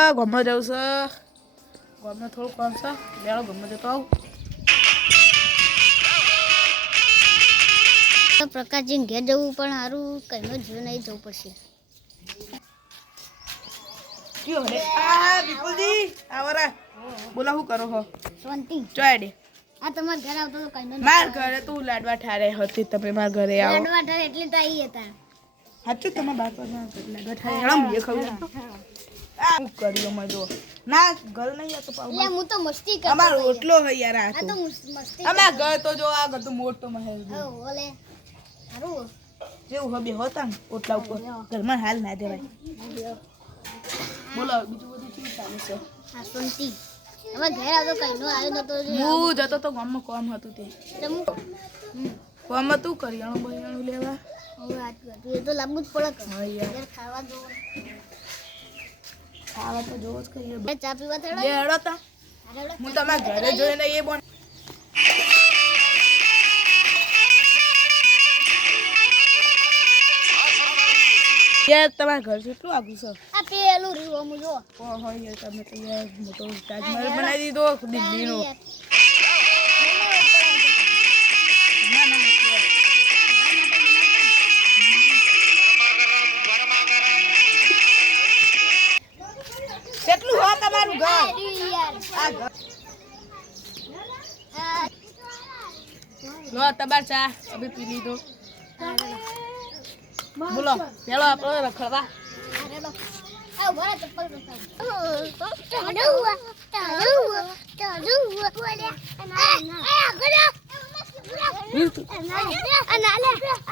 આ ગામમાં જવું છે ગમે થોડું કોણ છે? લેડો ગમે જતો આવું. તો પ્રકાશજી ઘેર જવું પણ સારું કઈનો જીવ નહીં જવું પડશે. કયો હે? આ વિપુલજી આવરા બોલો શું કરો હો? શાંતિ. ચોડે આ તમાર ઘર આવતો તો માર ઘરે તું લાડવા ઠારે હતી તમે માર ઘરે આવો. લાડવા ઠાર એટલે તો આવી હતા. બાપ લાડવા ઠારે. શું કર્યું અમે જો ના ઘર નહીં હતો એટલે હું તો મસ્તી કરતો અમાર ઓટલો હે યાર આ આ તો મસ્તી અમાર ઘર તો જો આ ઘર તો મોટો મહેલ છે. ઓલે હારું. જેવું હવે હોતા ને ઓટલા ઉપર. ઘરમાં હાલ ના દેવાય. બોલો બીજું બધું શું ચાલે છે? હા શાંતિ. અમે ઘેર આવતો કઈનો આવ્યો નતો હું જતો તો ગામમાં કોમ હતું તે. કોમ હતું? કરિયાણું બરિયાણું લેવા. હવે એ તો લાંબુ જ પડે ખાવા જવું. ખાવા તો જોવો જ કહીએ બે ચા પીવા થડો હેડો તા. હું તમારા ઘરે જોઈને એ બોન યાર તમારા ઘર કેટલું આગું છે. આ પેલું રહ્યું હું જો. ઓહો યાર તમે તો યાર મોટો તાજમહેલ બનાવી દીધો દિલ્હીનો. લો તમાર ચા. અભી પી લીધો. બોલો પેલો આપણો રખડવા. તમારા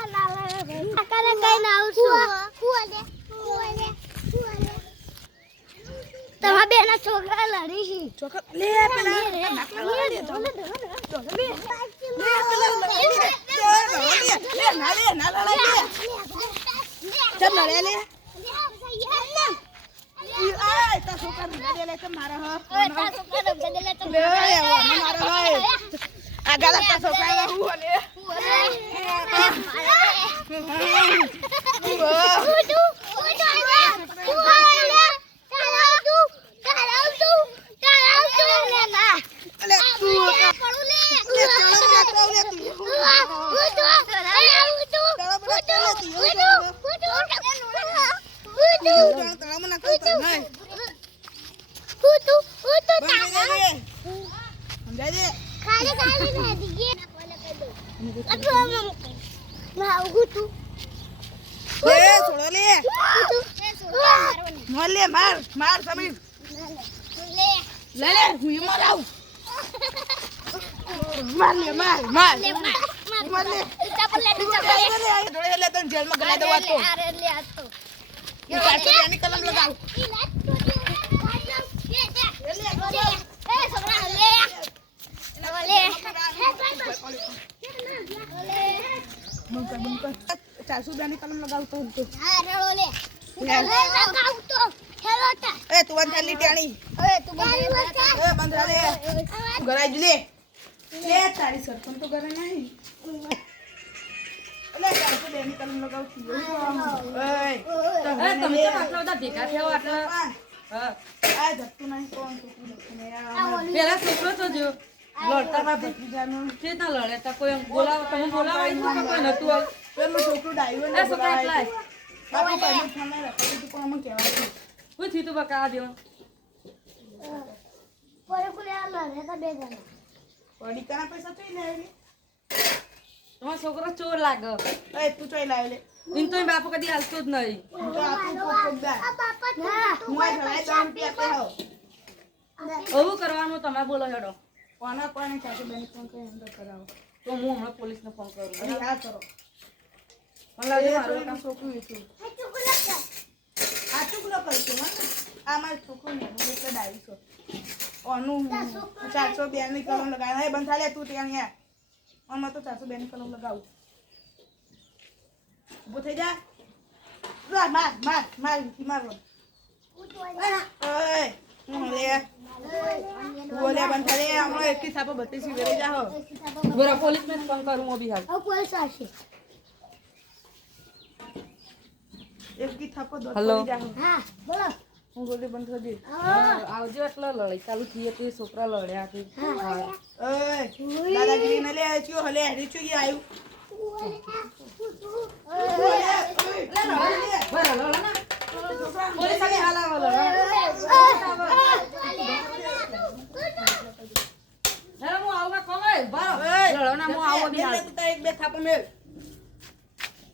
છોકરા લડી છે ચોકર લે પેલા લે. લે ના લે ના લડાઈ લે ચમ લડે લે તા છોકરા હો લે એવો ને મારા હોય આ ગાલા તા છોકરા હું લે અલે તું લે સમીર લે લે હું તું તું તળામાં ના કહું તો નહીં સમજાય દે લે છોડો લે. મોર લે માર માર સમીર લે લે હું ઈ માર આવું માર લે. માર. માર માર લે. લે. આ જોડે લે તને ગલા દેવા તો હું કાઢતો તેની કલમ લગાવ બંકર બંકર ચારસો રૂપિયાની કલમ લગાવતો હતો એ તું બંધ થાલી ટાણી. એ બંધ થાલે તું ઘરાઈ જ લે. લે તારી સરપંચ તો ઘરે નહીં. એટલે ચારસો બેની કલમ લગાવતી ઓય તમે કેમ આટલા બધા ભેગા થયા આટલા. હા. આ ધક્કું નહીં કોણ ધક્કું ધક્કું નહીં આ પેલા છોકરો તો જો. લડતા ભત્રીજાનું. કે ના લડે તા કોઈ એમ બોલાવ તમે બોલાવા આવ્યું કોઈ નતું? પેલું છોકરું છોકરા એટલા ફોન રાખી કહેવાય તું બકા આ દેવા? પડીકાના પૈસા ચોઈ લાવી તમારો છોકરો ચોર લાગે. એ તું ચોઈ લાવી લે એમ તો બાપુ કદી હાલતો જ નહીં. તો આપું હું આ ઘરે હો કરવાનું તમે બોલો હેડો. કોના કોને ચાચુ બેન ફોન કરી અંદર કરાવો. તો હું હમણાં પોલીસને ફોન કરું. અરે આ કરો. મને લાગે મારું છોકરું હતું આ ચૂકલો કરશું હા આ મારું છોકરું નહીં હું એટલે છું ઓનું ચારસો બે ની કલમ લગાવ. હે બંધ થાલે તું ત્યાં અહીંયા. આમાં તો ચારસો બે ની કલમ લગાવું. ઊભો થઈ જા. માર મારવો પોલીસને જ ફોન કરું હું બી હાલ. એકથી થાપો. વેરી જાહો હા બોલો. હું ગોલી બંધ થતી આવજો એટલે લડાઈ ચાલુ થઈ હતી છોકરા લડ્યા હતી દાદાગીરી ને લે આવ્યો હલે હેરી છું ઈ આયુ ઓય, ઓય, લે, લે. બરાબર, લડો ને. પોલીસ આવી હાલ આવો, લડો. હેલો, હું આવું ના કોમે, ઊભા રહો. ઓય, લડો ને, હું આવું બી મેલ હાલ. લે તું તારે એક બે થાપો મેલ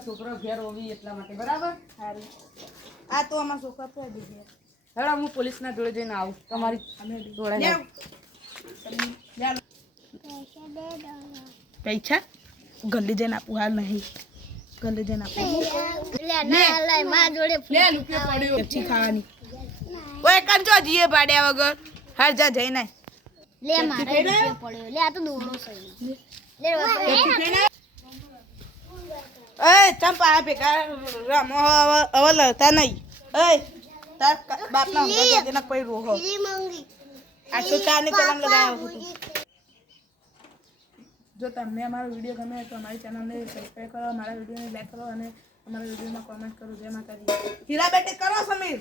છોકરો ઘેર હોવી એટલા માટે બરાબર? આ તો અમારા છોકરા પર દીધી. હેડો હું પોલીસના જોડે જઈને આવું. તમારી જોડે. પૈસા? ગલ્લી જઈને આપું હાલ નહીં. ગલ્લી જઈને આપું. લે રૂપિયો પડ્યો. પેપ્સી ખાવાની. ઓય કંચો જીએ પાડ્યા વગર. હાર જા જઈને આય. લે મારે પડ્યો. લે આ તો દોરો છે. લે. એ ચંપા આ ભેગા રમો હવે હવે લડતા નહીં. એ તાર બાપના ઊંઘા તો કોઈ રોહો આ ચારની કલમ લગાવ્યો હતો જો તમને અમારો વીડિયો ગમે તો અમારી ચેનલને સબસ્ક્રાઈબ કરો અમારા વિડીયોને લાઈક કરો અને અમારા વિડીયોમાં કોમેન્ટ કરો જય માતાજી. હીરા બેટે કરો સમીર.